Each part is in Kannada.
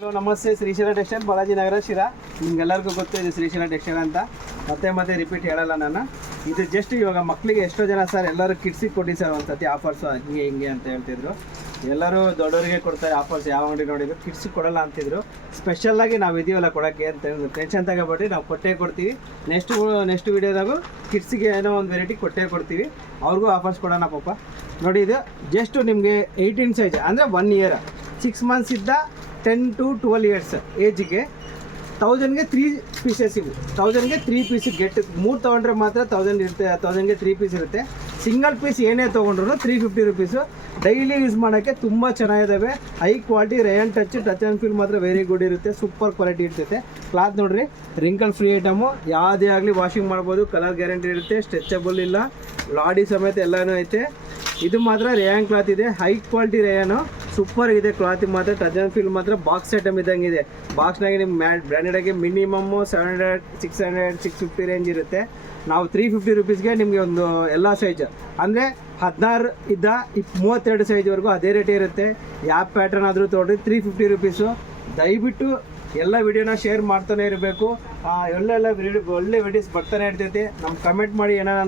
ಹಲೋ ನಮಸ್ತೆ ಶ್ರೀಶೈಲ ಟೆಕ್ಸ್ಟೈಲ್ ಬಾಲಾಜಿ ನಗರ ಶಿರಾ. ನಿಮ್ಗೆಲ್ಲರಿಗೂ ಗೊತ್ತು ಇದು ಶ್ರೀಶೈಲ ಟೆಕ್ಸ್ಟೈಲ್ ಅಂತ. ಮತ್ತೆ ರಿಪೀಟ್ ಹೇಳಲ್ಲ ನಾನು. ಇದು ಜಸ್ಟ್ ಇವಾಗ ಮಕ್ಕಳಿಗೆ ಎಷ್ಟೋ ಜನ ಸರ್ ಎಲ್ಲರೂ ಕಿಡ್ಸಿಗೆ ಕೊಟ್ಟು ಸರ್ ಒಂದು ಸತಿ ಆಫರ್ಸು ಹಂಗೆ ಹಿಂಗೆ ಅಂತ ಹೇಳ್ತಿದ್ರು. ಎಲ್ಲರೂ ದೊಡ್ಡವರಿಗೆ ಕೊಡ್ತಾರೆ ಆಫರ್ಸ್, ಯಾವ ಅಂಗಡಿ ನೋಡಿದ್ರು ಕಿಡ್ಸಿಗೆ ಕೊಡಲ್ಲ ಅಂತಿದ್ರು. ಸ್ಪೆಷಲ್ಲಾಗಿ ನಾವು ಇದೀವಲ್ಲ ಕೊಡೋಕ್ಕೆ ಅಂತ ಹೇಳಿದ್ರು. ಟೆನ್ಷನ್ ತಗೋಬೇಡಿ, ನಾವು ಕೊಟ್ಟೇ ಕೊಡ್ತೀವಿ. ನೆಕ್ಸ್ಟ್ ವೀಡಿಯೋದಾಗೂ ಕಿಡ್ಸಿಗೆ ಏನೋ ಒಂದು ವೆರೈಟಿ ಕೊಟ್ಟೇ ಕೊಡ್ತೀವಿ. ಅವ್ರಿಗೂ ಆಫರ್ಸ್ ಕೊಡೋಣ ಪಾಪ. ನೋಡಿ ಇದು ಜಸ್ಟ್ ನಿಮಗೆ 18 ಸೈಜ್ ಅಂದರೆ 1 ಇಯರ್ 6 ಮಂತ್ಸ್ ಇದ್ದ 10 to 12 ಇಯರ್ಸ್ ಏಜಿಗೆ 1000ಗೆ 3 ಪೀಸಸ್ ಇವು. 1000ಗೆ 3 ಪೀಸ್ ಗೆಟ್ 3 ತೊಗೊಂಡ್ರೆ ಮಾತ್ರ 1000 ಇರುತ್ತೆ. 1000ಗೆ 3 ಪೀಸ್ ಇರುತ್ತೆ. ಸಿಂಗಲ್ ಪೀಸ್ ಏನೇ ತೊಗೊಂಡ್ರು 350 ರುಪೀಸು. ಡೈಲಿ ಯೂಸ್ ಮಾಡೋಕ್ಕೆ ತುಂಬ ಚೆನ್ನಾಗಿದ್ದಾವೆ. High quality rayon touch and feel ಮಾತ್ರ ವೆರಿ ಗುಡ್ ಇರುತ್ತೆ. ಸೂಪರ್ ಕ್ವಾಲಿಟಿ ಇರ್ತೈತೆ. ಕ್ಲಾತ್ ನೋಡ್ರಿ, ರಿಂಕಲ್ ಫ್ರೀ ಐಟಮು. ಯಾವುದೇ ಆಗಲಿ ವಾಷಿಂಗ್ ಮಾಡ್ಬೋದು. ಕಲರ್ ಗ್ಯಾರಂಟಿ ಇರುತ್ತೆ. ಸ್ಟ್ರೆಚಬಲ್ ಇಲ್ಲ, ಲಾಡಿ ಸಮೇತ ಎಲ್ಲನೂ ಐತೆ. ಇದು ಮಾತ್ರ ರೇಯನ್ ಕ್ಲಾತ್ ಇದೆ, ಹೈ ಕ್ವಾಲಿಟಿ ರೇಯನು. ಸೂಪರ್ ಇದೆ ಕ್ಲಾತ್ ಮಾತ್ರ. ಟಚ್ ಆ್ಯಂಡ್ ಫೀಲ್ ಮಾತ್ರ ಬಾಕ್ಸ್ ಐಟಮ್ ಇದ್ದಂಗೆ ಇದೆ. ಬಾಕ್ಸ್ನಾಗೆ ನಿಮ್ಮ ಬ್ರ್ಯಾಂಡೆಡಾಗಿ ಮಿನಿಮಮ್ಮು 700, 600, 650 ರೇಂಜ್ ಇರುತ್ತೆ. ನಾವು 350 ರುಪೀಸ್ಗೆ ನಿಮಗೆ ಒಂದು ಎಲ್ಲ ಸೈಜ್ ಅಂದರೆ 16 ಇದ್ದ 32 ಸೈಜ್ವರೆಗೂ ಅದೇ ರೇಟ್ ಇರುತ್ತೆ. ಯಾವ ಪ್ಯಾಟ್ರನ್ ಆದರೂ ತೊಗೊಳ್ರಿ 350 ರುಪೀಸು. ದಯವಿಟ್ಟು ಎಲ್ಲ ವಿಡಿಯೋನ ಶೇರ್ ಮಾಡ್ತಾನೆ ಇರಬೇಕು. ಒಳ್ಳೆ ವಿಡಿಯೋಸ್ ಬರ್ತಾನೆ ಇರ್ತೈತಿ. ನಮ್ಗೆ ಕಮೆಂಟ್ ಮಾಡಿ, ಏನಾರ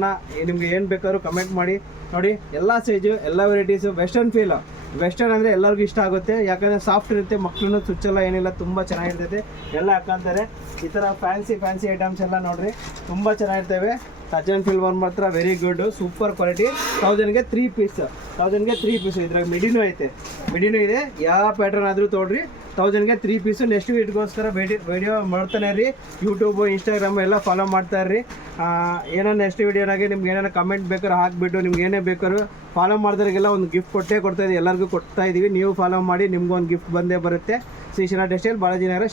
ನಿಮ್ಗೆ ಏನು ಬೇಕಾದ್ರೂ ಕಮೆಂಟ್ ಮಾಡಿ. ನೋಡಿ ಎಲ್ಲ ಸೈಜು, ಎಲ್ಲ ವೆರೈಟೀಸು. ವೆಸ್ಟರ್ನ್ ಫೀಲು, ವೆಸ್ಟರ್ನ್ ಅಂದರೆ ಎಲ್ಲರಿಗೂ ಇಷ್ಟ ಆಗುತ್ತೆ. ಯಾಕಂದರೆ ಸಾಫ್ಟ್ ಇರುತ್ತೆ, ಮಕ್ಕಳು ಚುಚ್ಚಲ್ಲ, ಏನಿಲ್ಲ, ತುಂಬ ಚೆನ್ನಾಗಿರ್ತೈತೆ. ಎಲ್ಲ ಹಾಕೊಂತಾರೆ. ಈ ಥರ ಫ್ಯಾನ್ಸಿ ಐಟಮ್ಸ್ ಎಲ್ಲ ನೋಡಿರಿ, ತುಂಬ ಚೆನ್ನಾಗಿರ್ತವೆ. ಟಚ್ ಆ್ಯಂಡ್ ಫೀಲ್ ಒನ್ ಮಾತ್ರ ವೆರಿ ಗುಡ್, ಸೂಪರ್ ಕ್ವಾಲಿಟಿ. 1000ಗೆ 3 ಪೀಸ್. 1000ಗೆ 3 ಪೀಸು. ಇದ್ರಾಗ ಮಿಡಿನೂ ಐತೆ, ಮಿಡಿನೂ ಇದೆ. ಯಾವ ಪ್ಯಾಟರ್ನ್ ಆದರೂ ತೊಗೊಳ್ರಿ. 1000ಗೆ 3 ಪೀಸು. ನೆಕ್ಸ್ಟ್ ವೀಡಿಯೋಗೋಸ್ಕರ ವಿಡಿಯೋ ಮಾಡ್ತಾನೆ ಇರ್ರಿ. ಯೂಟ್ಯೂಬು, ಇನ್ಸ್ಟಾಗ್ರಾಮು ಎಲ್ಲ ಫಾಲೋ ಮಾಡ್ತಾ ಇರ್ರಿ. ಏನೋ ನೆಕ್ಸ್ಟ್ ವೀಡಿಯೋನಾಗೆ ನಿಮ್ಗೆ ಏನಾರ ಕಮೆಂಟ್ ಬೇಕಾದ್ರೆ ಹಾಕಿಬಿಟ್ಟು, ನಿಮ್ಗೆ ಏನೇ ಬೇಕಾದ್ರೂ ಫಾಲೋ ಮಾಡಿದ್ರಿಗೆಲ್ಲ ಒಂದು ಗಿಫ್ಟ್ ಕೊಡ್ತಾ ಇದ್ದೀವಿ. ಎಲ್ಲರಿಗೂ ಕೊಡ್ತಾ ಇದ್ದೀವಿ. ನೀವು ಫಾಲೋ ಮಾಡಿ, ನಿಮ್ಗೊಂದು ಗಿಫ್ಟ್ ಬಂದೇ ಬರುತ್ತೆ. ಶ್ರೀಶೈಲ ಟೆಕ್ಸ್ಟೈಲ್ ಬಾಲಾಜಿ ನಗರ.